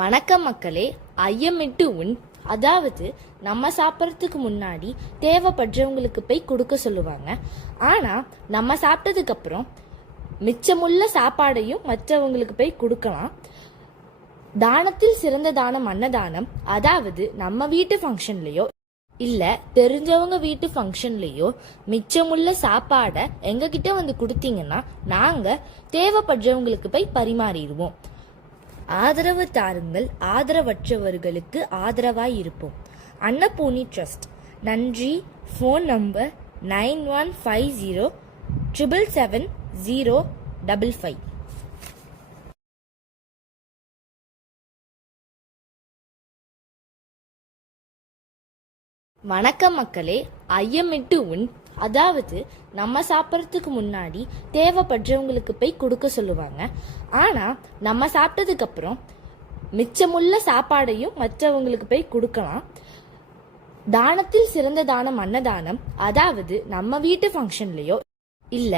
வணக்கம் மக்களே. ஐயமிட்டு உண், அதாவது நம்ம சாப்பிட்றதுக்கு முன்னாடி தேவைப்படுறவங்களுக்கு போய் கொடுக்க சொல்லுவாங்க. ஆனா நம்ம சாப்பிட்டதுக்கு அப்புறம் மிச்சமுள்ள சாப்பாடையும் மற்றவங்களுக்கு போய் கொடுக்கலாம். தானத்தில் சிறந்த தானம் அன்னதானம். அதாவது நம்ம வீட்டு ஃபங்க்ஷன்லயோ இல்ல தெரிஞ்சவங்க வீட்டு ஃபங்க்ஷன்லயோ மிச்சமுள்ள சாப்பாடை எங்ககிட்ட வந்து கொடுத்தீங்கன்னா நாங்க தேவைப்படுறவங்களுக்கு போய் பரிமாறிடுவோம். ஆதரவு தாருங்கள், ஆதரவற்றவர்களுக்கு ஆதரவாய் இருப்போம். அன்னபூர்ணி ட்ரஸ்ட். நன்றி. Phone number 9150777055. வணக்கம் மக்களே. ஐயமிட்டு உண், அதாவது நம்ம சாப்பிட்றதுக்கு முன்னாடி தேவைப்படுறவங்களுக்கு போய் கொடுக்க சொல்லுவாங்க. ஆனா நம்ம சாப்பிட்டதுக்கு அப்புறம் மிச்சமுள்ள சாப்பாடையும் மற்றவங்களுக்கு போய் கொடுக்கலாம். தானத்தில் சிறந்த தானம் அன்னதானம். அதாவது நம்ம வீட்டு ஃபங்க்ஷன்லயோ இல்ல